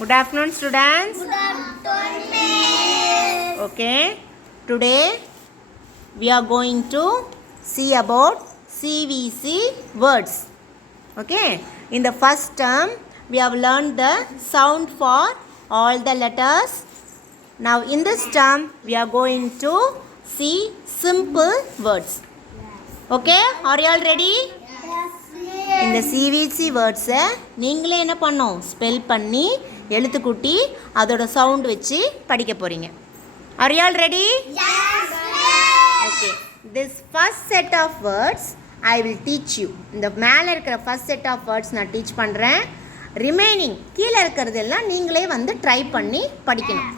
Good afternoon, students. Good afternoon, Miss. Okay. Today we are going to see about CVC words. Okay. In the first term, we have learned the sound for all the letters. Now in this term, we are going to see simple words. Okay. Are you all ready? இந்த சிவிசி வேர்ட்ஸை நீங்களே என்ன பண்ணோம் ஸ்பெல் பண்ணி எழுத்துக்கூட்டி அதோட சவுண்ட் வச்சு படிக்க போகிறீங்க. Are you all ready? Yes, Okay. This first set of words I will teach you. இந்த மேலே இருக்கிற first set of words நான் டீச் பண்ணுறேன். ரிமைனிங் கீழே இருக்கிறதெல்லாம் நீங்களே வந்து ட்ரை பண்ணி படிக்கணும்.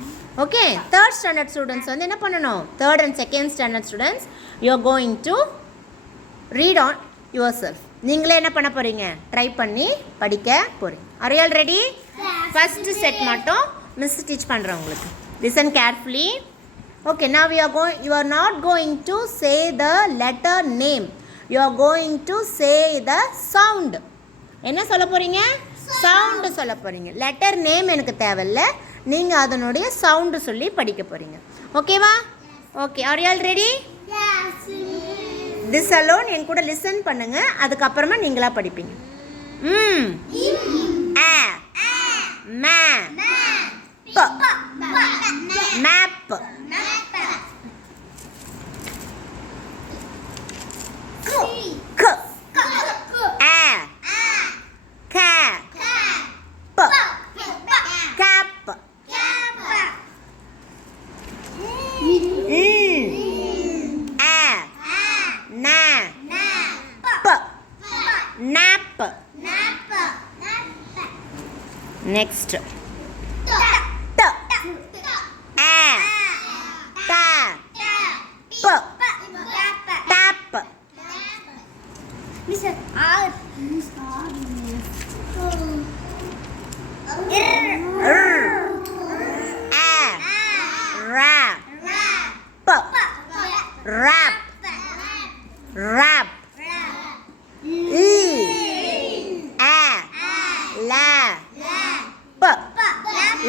ஓகே, தேர்ட் ஸ்டாண்டர்ட் ஸ்டூடெண்ட்ஸ் வந்து என்ன பண்ணணும்? Third and second standard students you are going to read on your self. நீங்களே என்ன பண்ண போகிறீங்க? ட்ரை பண்ணி படிக்க போகிறீங்க. Are you all ready? First set மட்டும் மிஸ் டீச் பண்ணுறேன் உங்களுக்கு. Listen carefully. Okay, now you are not going to say the letter name. You are going to say the sound. என்ன சொல்ல போகிறீங்க? சவுண்டு சொல்ல போகிறீங்க. லெட்டர் நேம் எனக்கு தேவையில்லை, நீங்கள் அதனுடைய சவுண்டு சொல்லி படிக்க போகிறீங்க. ஓகேவா? Okay, are you all ready? This alone என் கூட லிசன் பண்ணுங்க, அதுக்கப்புறமா நீங்களா படிப்பீங்க. ஆ மே ப மேப் க ஆ க ப cup nap. Next. Ta. Ta. Pa. Tap. Miss R. Ra. Pa. Rap. Rap.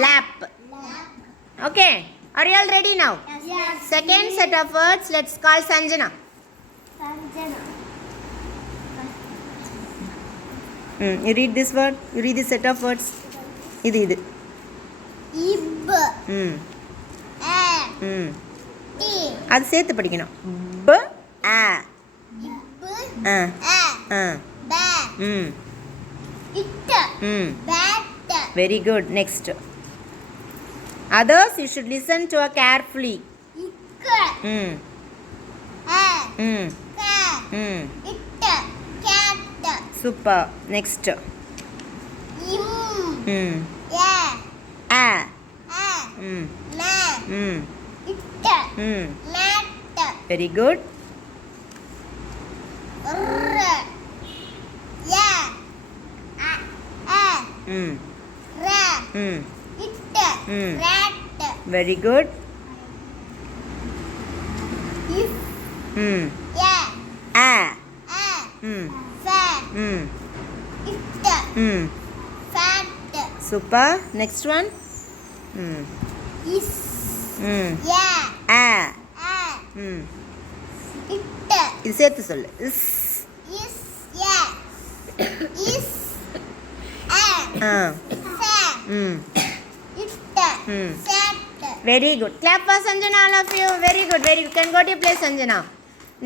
Lap. Okay, are you all ready now? Yes. Second set of words, let's call Sanjana. You read this word, you read this set of words. Idu Ib. A. T. அது சேர்த்து படிக்கணும். B A. Ib. A. A. Ba. It. Bat. Very good. Next. Others you should listen to her carefully. Ik. A. Ka. It. Cat. Super. Next. Im. Ya. A. A. Ma. It. Mat. Very good. R. Ya. A. Ra. It. Rat. Very good. If. Ya. A. A. Fa. It. Fat. Super. Next one. Is. Ya. A. A. It. இது சேர்த்து சொல்லு. Is. Ya. Is. A. Fa. It. Sat. Very good. Clap for Sanjana, all of you. Very good, very good. Can go to your place, Sanjana.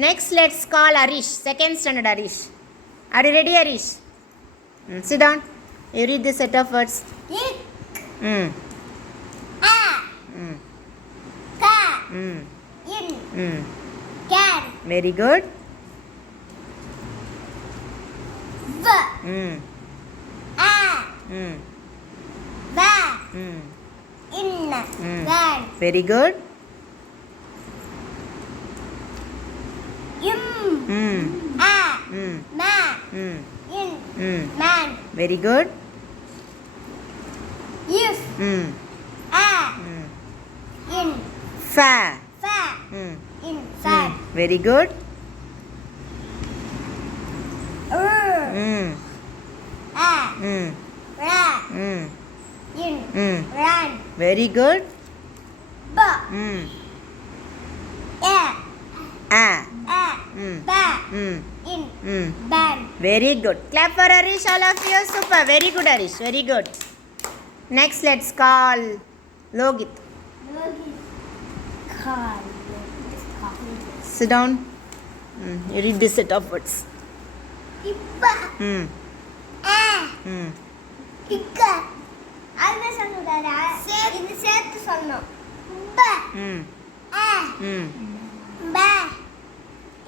Next, let's call Arish. Second standard Arish. Are you ready, Arish? Sit down. You read this set of words. Ik. Mm. A. Ka. In. Can. Very good. V. A. Ba. In. Van. Very good. Im. A. Ma. In. Man. Very good. If. A. In. Fa. Fa. In. Fan. Very good. A. Ra. In. Mm. Ran. Very good. Ba. Mm. A. A. A. Mm. Ba. Mm. In. Mm. Ban. Very good. Clap for Harish, all of you. Super. Very good, Harish. Very good. Next, let's call Logit. Call. Sit down. You read this set of words. Ippa. Mm. A. Mm. Ikka. அது சொல்லுடா இது சேர்த்து சொல்லணும் ப Mm. a Mm. ப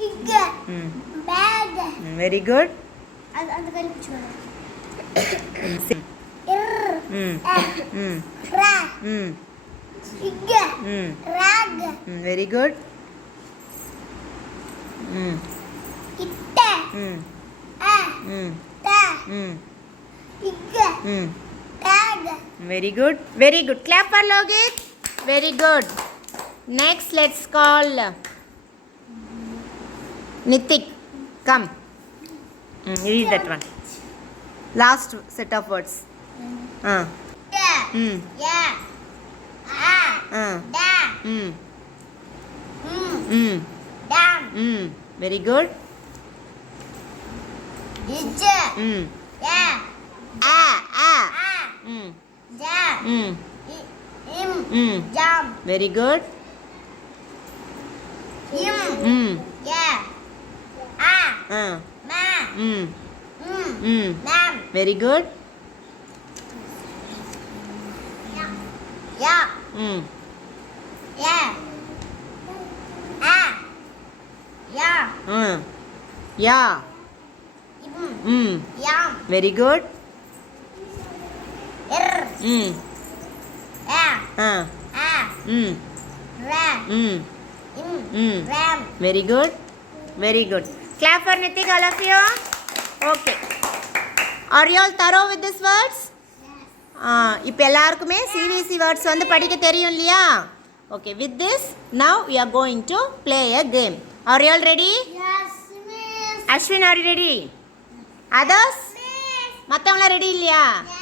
இக்க Mm. Back Very good. அது அந்த கழிச்சு Sit. இர் Mm. a Mm. ரா Mm. இக்க Mm. ராக் Very good. Mm. இட்ட Mm. a Mm. ட Mm. இக்க Mm. டாக் Very good. Very good. Clap for Logit. Very good. Next, let's call Nitik. Come. Read that one. Last set of words. ட Mm. ய a ட Mm. ம் Mm. Tom Mm. Very good. இஜ Mm. ய A. A. a Mm. ஜ Mm. இம் Mm. Jam Very good. இம் Mm. ய a ma Mm. ம் Mm. Ma'am Very good. யா Mm. ய a யா Yeah. இம் Mm. யாம் Very good. இர் Mm. a A. Mm. ர Mm. இம் Mm. RAM Very good. Very good. Clap for Nitik, all of you. Okay. Are you all thorough with these words? இப்போ எல்லாருக்குமே CVC words வந்து படிக்க தெரியும் இல்லையா? Okay, with this, now we are going to play a game. Are you all ready? Yes, miss. Ashwin, are you ready? Others? Miss. மற்றவங்களாம் ரெடி இல்லையா? Yes.